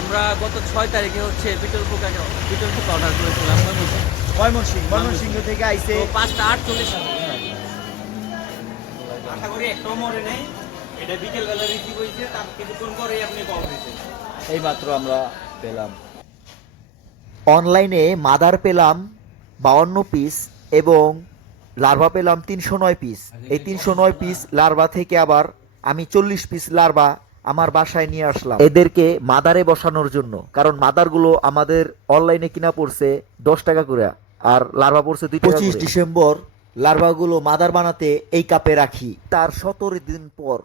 আমরা গত ছয় তারিখে হচ্ছে বিটল পোকা বিটল পোকা অর্ডার করেছিলাম। ময়মনসিং। ময়মনসিংহ ময়মনসিংহ থেকে আইছে। তো পাঁচটা আটচল্লিশ আশা করি একটাও মরে নেই। এটা বিকেল বেলা রিসিভ হয়েছে তার কিছুক্ষণ পরেই আপনি পাওয়া হয়েছে এই মাত্র আমরা পেলাম। অনলাইনে মাদার পেলাম বাউন্ন পিস এবং লার্ভা পেলাম তিনশো নয় পিস এই তিনশো নয় পিস লার্ভা থেকে আবার আমি চল্লিশ পিস লার্ভা আমার বাসায় নিয়ে আসলাম। এদেরকে মাদারে বসানোর জন্য। কারণ মাদারগুলো আমাদের অনলাইনে কিনা পড়ছে দশ টাকা করে আর লার্ভা পড়ছে দুই পঁচিশ ডিসেম্বর লার্ভাগুলো মাদার বানাতে এই কাপে রাখি। তার সতেরো দিন পর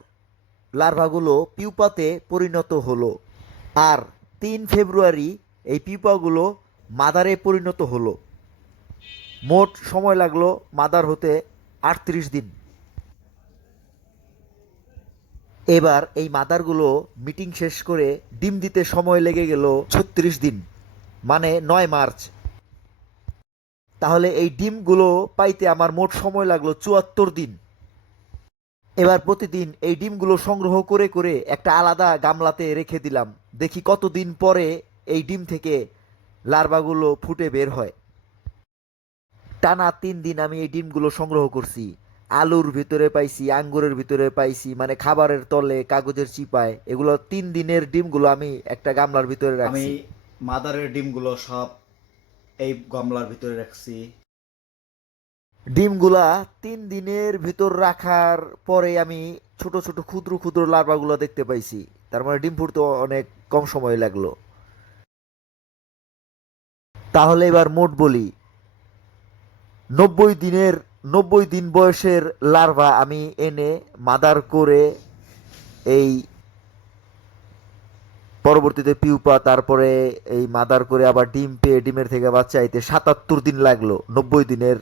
লার্ভাগুলো পিউপাতে পরিণত হলো আর তিন ফেব্রুয়ারি এই পিউপাগুলো মাদারে পরিণত হলো। মোট সময় লাগল মাদার হতে আটত্রিশ দিন। এবার এই মাদারগুলো মিটিং শেষ করে ডিম দিতে সময় লেগে গেল ছত্রিশ দিন মানে নয় মার্চ। তাহলে এই ডিমগুলো পাইতে আমার মোট সময় লাগল চুয়াত্তর দিন। এবার প্রতিদিন এই ডিমগুলো সংগ্রহ করে করে একটা আলাদা গামলাতে রেখে দিলাম। দেখি কতদিন পরে এই ডিম থেকে লার্ভাগুলো ফুটে বের হয়। টানা তিন দিন আমি এই ডিমগুলো সংগ্রহ করছি। আলুর ভিতরে পাইছি আঙ্গুরের ভিতরে পাইছি মানে খাবারের তলে কাগজের চিপায় এগুলো তিন দিনের ডিমগুলো আমি একটা গামলার ভিতরে আমি রাখছি মাদারের ডিমগুলো সব এই গামলার ভিতরে রাখছি। ডিমগুলা তিন দিনের ভিতর রাখার পরে আমি ছোট ছোট ক্ষুদ্র ক্ষুদ্র লার্ভাগুলো দেখতে পাইছি। তার মানে ডিম ফুটতে অনেক কম সময় লাগল। তাহলে এবার মোট বলি। নব্বই দিনের নব্বই দিন বয়সের লার্ভা আমি এনে মাদার করে এই পরবর্তীতে পিউপা, তারপরে এই মাদার করে আবার ডিম পেয়ে ডিমের থেকে বাচ্চা আইতে সাতাত্তর দিন লাগল, নব্বই দিনের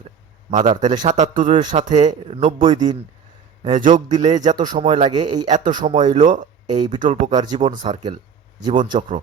মাদার। তাহলে সাতাত্তরের সাথে নব্বই দিন যোগ দিলে যত সময় লাগে, এই এত সময় এলো এই বিটল পোকার জীবন সার্কেল জীবন চক্র।